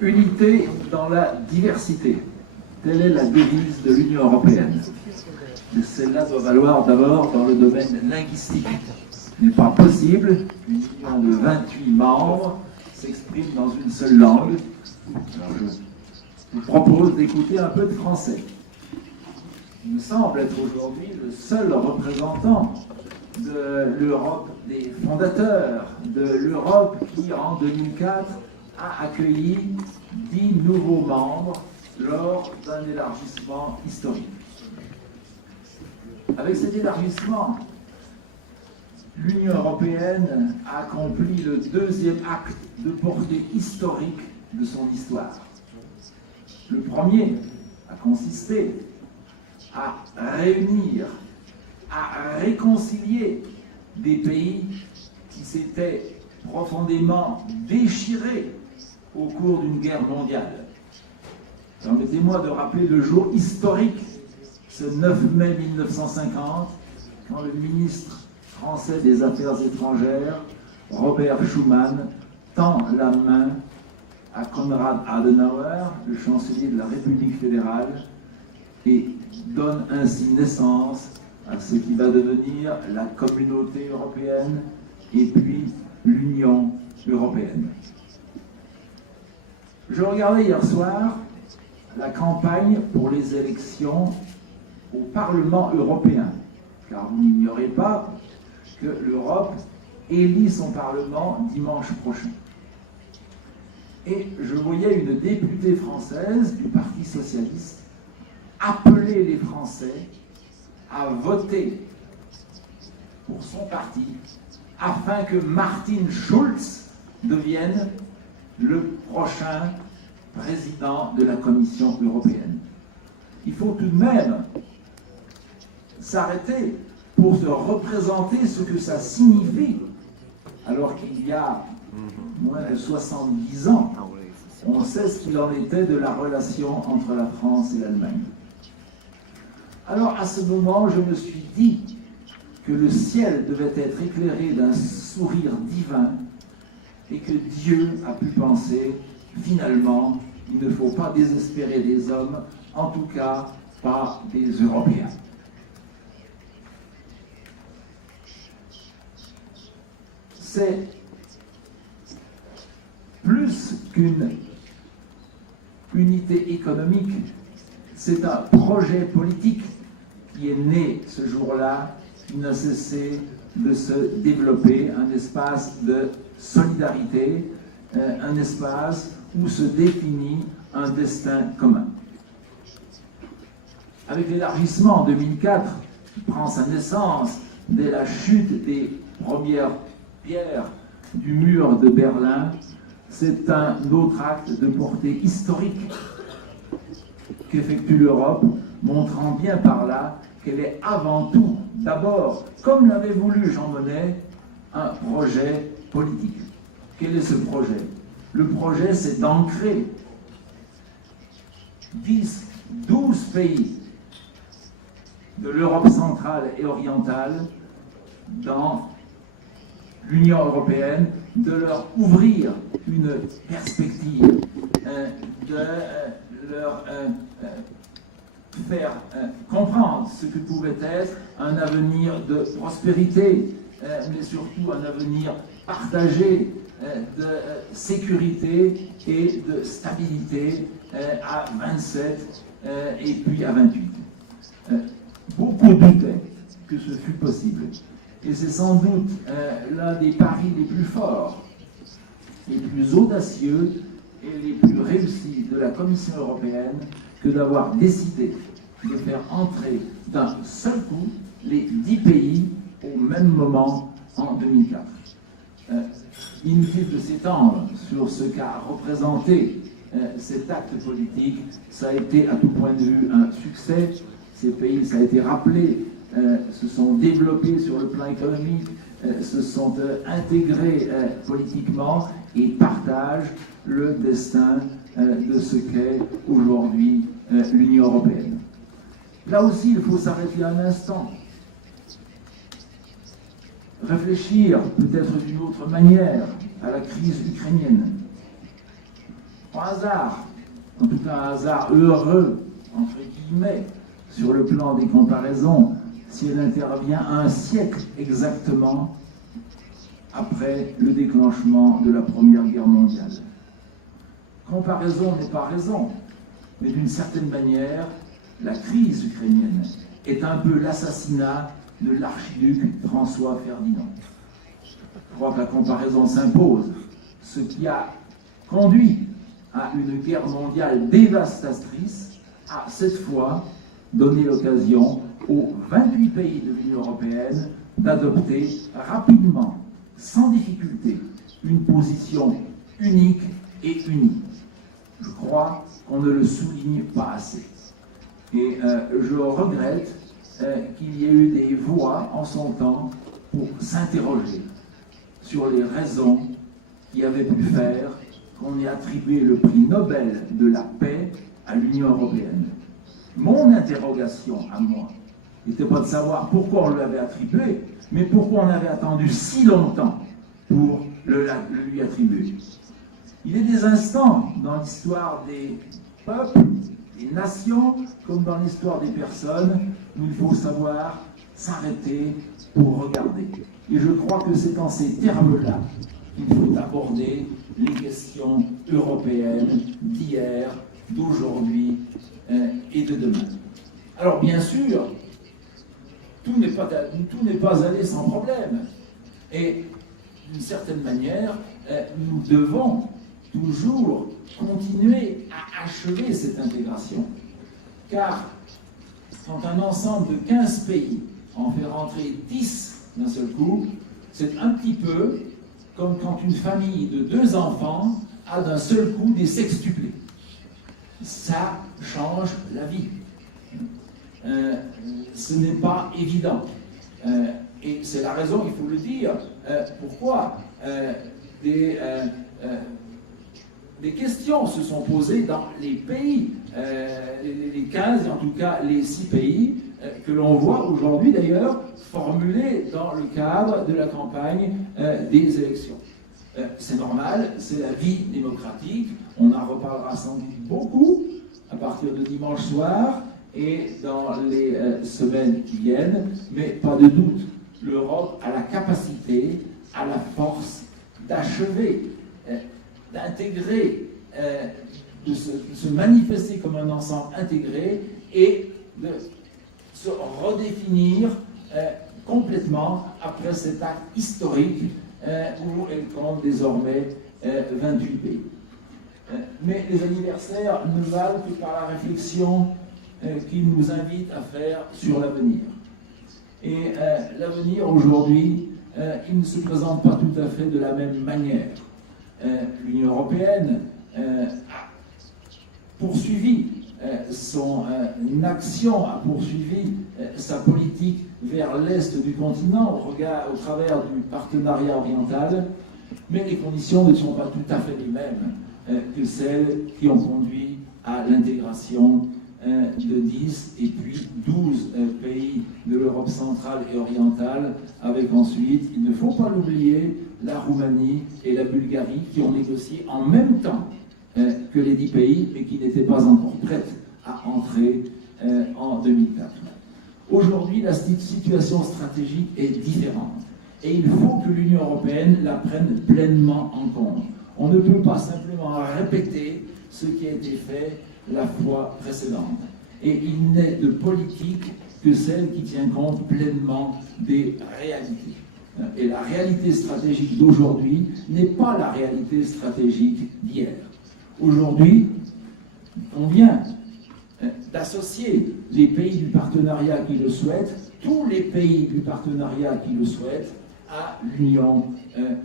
Unité dans la diversité. Telle est la devise de l'Union européenne. Et celle-là doit valoir d'abord dans le domaine linguistique. Il n'est pas possible qu'une union de 28 membres s'exprime dans une seule langue. Alors je vous propose d'écouter un peu de français. Il me semble être aujourd'hui le seul représentant de l'Europe des fondateurs, de l'Europe qui, en 2004, a accueilli 10 nouveaux membres lors d'un élargissement historique. Avec cet élargissement, l'Union européenne a accompli le deuxième acte de portée historique de son histoire. Le premier a consisté à réunir, à réconcilier des pays qui s'étaient profondément déchirés au cours d'une guerre mondiale. Permettez-moi de rappeler le jour historique, ce 9 mai 1950, quand le ministre français des Affaires étrangères, Robert Schuman, tend la main à Konrad Adenauer, le chancelier de la République fédérale, et donne ainsi naissance à ce qui va devenir la communauté européenne et puis l'Union européenne. Je regardais hier soir la campagne pour les élections au Parlement européen, car vous n'ignorez pas que l'Europe élit son Parlement dimanche prochain. Et je voyais une députée française du Parti socialiste appeler les Français à voter pour son parti afin que Martin Schulz devienne le prochain président de la Commission européenne. Il faut tout de même s'arrêter pour se représenter ce que ça signifie, alors qu'il y a moins de 70 ans, on sait ce qu'il en était de la relation entre la France et l'Allemagne. Alors à ce moment, je me suis dit que le ciel devait être éclairé d'un sourire divin et que Dieu a pu penser, finalement, il ne faut pas désespérer des hommes, en tout cas pas des Européens. C'est plus qu'une unité économique, c'est un projet politique qui est né ce jour-là, qui n'a cessé de se développer, un espace de solidarité, un espace où se définit un destin commun. Avec l'élargissement en 2004, qui prend sa naissance dès la chute des premières pierres du mur de Berlin, c'est un autre acte de portée historique qu'effectue l'Europe, montrant bien par là qu'elle est avant tout, d'abord, comme l'avait voulu Jean Monnet, un projet politique. Quel est ce projet? Le projet, c'est d'ancrer 10, 12 pays de l'Europe centrale et orientale dans l'Union européenne, de leur ouvrir une perspective, de leur faire comprendre ce que pouvait être un avenir de prospérité, mais surtout un avenir partagé de sécurité et de stabilité à 27 et puis à 28. Beaucoup doutaient que ce fût possible. Et c'est sans doute l'un des paris les plus forts, les plus audacieux et les plus réussis de la Commission européenne que d'avoir décidé de faire entrer d'un seul coup les 10 pays au même moment en 2004. Inutile de s'étendre sur ce qu'a représenté cet acte politique. Ça a été à tout point de vue un succès. Ces pays, ça a été rappelé, se sont développés sur le plan économique, se sont intégrés politiquement et partagent le destin de ce qu'est aujourd'hui l'Union européenne. Là aussi, il faut s'arrêter un instant. Réfléchir peut-être d'une autre manière à la crise ukrainienne. Pas hasard, en tout cas un hasard heureux, entre guillemets, sur le plan des comparaisons, si elle intervient un siècle exactement après le déclenchement de la Première Guerre mondiale. Comparaison n'est pas raison, mais d'une certaine manière, la crise ukrainienne est un peu l'assassinat de l'archiduc François Ferdinand. Je crois que la comparaison s'impose, ce qui a conduit à une guerre mondiale dévastatrice a cette fois donné l'occasion aux 28 pays de l'Union européenne d'adopter rapidement, sans difficulté, une position unique et unie. Je crois qu'on ne le souligne pas assez. Et je regrette qu'il y ait eu des voix en son temps pour s'interroger sur les raisons qui avaient pu faire qu'on ait attribué le prix Nobel de la paix à l'Union européenne. Mon interrogation à moi n'était pas de savoir pourquoi on l'avait attribué, mais pourquoi on avait attendu si longtemps pour le lui attribuer. Il est des instants dans l'histoire des peuples, des nations, comme dans l'histoire des personnes, où il faut savoir s'arrêter pour regarder. Et je crois que c'est dans ces termes-là qu'il faut aborder les questions européennes d'hier, d'aujourd'hui et de demain. Alors bien sûr, tout n'est pas allé sans problème. Et d'une certaine manière, nous devons toujours continuer à achever cette intégration. Car quand un ensemble de 15 pays en fait rentrer 10 d'un seul coup, c'est un petit peu comme quand une famille de 2 enfants a d'un seul coup des sextuplés. Ça change la vie. Ce n'est pas évident. Et c'est la raison, il faut le dire, pourquoi des questions se sont posées dans les pays, les 15 et en tout cas les 6 pays que l'on voit aujourd'hui d'ailleurs formulés dans le cadre de la campagne des élections. C'est normal, c'est la vie démocratique, on en reparlera sans doute beaucoup à partir de dimanche soir et dans les semaines qui viennent, mais pas de doute, l'Europe a la capacité, a la force d'achever, d'intégrer, de se manifester comme un ensemble intégré et de se redéfinir complètement après cet acte historique où elle compte désormais 28 pays. Mais les anniversaires ne valent que par la réflexion qu'ils nous invitent à faire sur l'avenir. Et l'avenir aujourd'hui, il ne se présente pas tout à fait de la même manière. L'Union européenne a poursuivi son action, a poursuivi sa politique vers l'est du continent au travers du partenariat oriental, mais les conditions ne sont pas tout à fait les mêmes que celles qui ont conduit à l'intégration de 10 et puis 12 pays de l'Europe centrale et orientale, avec ensuite, il ne faut pas l'oublier, la Roumanie et la Bulgarie qui ont négocié en même temps que les 10 pays, mais qui n'étaient pas encore prêtes à entrer en 2004. Aujourd'hui, la situation stratégique est différente et il faut que l'Union européenne la prenne pleinement en compte. On ne peut pas simplement répéter ce qui a été fait la fois précédente. Et il n'est de politique que celle qui tient compte pleinement des réalités. Et la réalité stratégique d'aujourd'hui n'est pas la réalité stratégique d'hier. Aujourd'hui, on vient d'associer les pays du partenariat qui le souhaitent, tous les pays du partenariat qui le souhaitent, à l'Union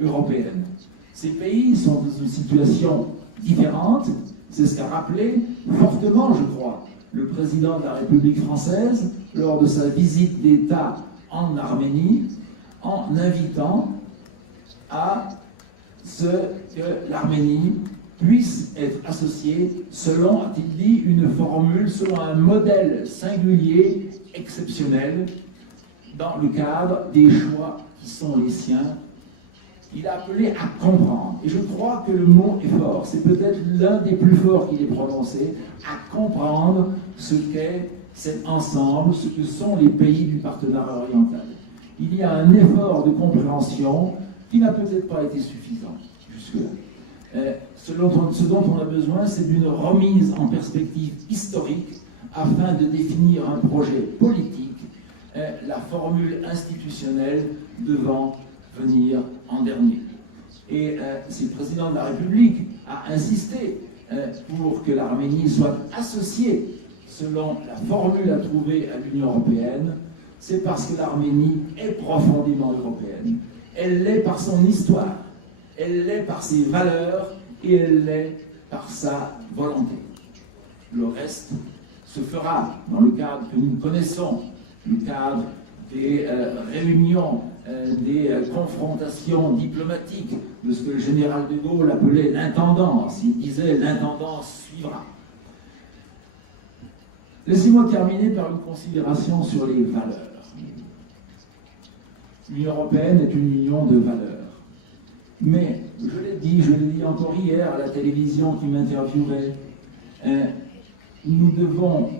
européenne. Ces pays sont dans une situation différente, c'est ce qu'a rappelé fortement, je crois, le président de la République française lors de sa visite d'État en Arménie, en invitant à ce que l'Arménie puisse être associée selon, a-t-il dit, une formule, selon un modèle singulier, exceptionnel, dans le cadre des choix qui sont les siens Il a appelé à comprendre. Et je crois que le mot est fort. C'est peut-être l'un des plus forts qu'il ait prononcé, à comprendre ce qu'est cet ensemble, ce que sont les pays du partenariat oriental. Il y a un effort de compréhension qui n'a peut-être pas été suffisant jusque-là. Ce dont on a besoin, c'est d'une remise en perspective historique afin de définir un projet politique, la formule institutionnelle devant venir en dernier. Et si le président de la République a insisté pour que l'Arménie soit associée selon la formule à trouver à l'Union européenne, c'est parce que l'Arménie est profondément européenne. Elle l'est par son histoire, elle l'est par ses valeurs et elle l'est par sa volonté. Le reste se fera dans le cadre que nous connaissons, le cadre des réunions, des confrontations diplomatiques, de ce que le général de Gaulle appelait l'intendance. Il disait l'intendance suivra. Laissez-moi terminer par une considération sur les valeurs. L'Union européenne est une union de valeurs. Mais, je l'ai dit encore hier à la télévision qui m'interviewait, nous devons,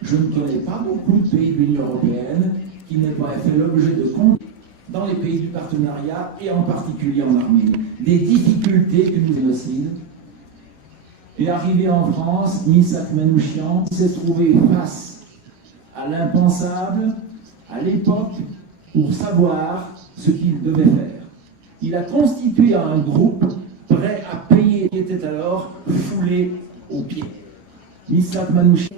je ne connais pas beaucoup de pays de l'Union européenne qui n'aient pas fait l'objet de comptes dans les pays du partenariat et en particulier en Arménie. Des difficultés que nous génocide. Et arrivé en France, Missak Manouchian s'est trouvé face à l'impensable, à l'époque, pour savoir ce qu'il devait faire. Il a constitué un groupe prêt à payer, qui était alors foulé aux pieds. Missak Manouchian.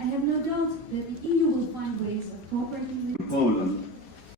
I have no doubt that the EU will find ways of cooperating with Poland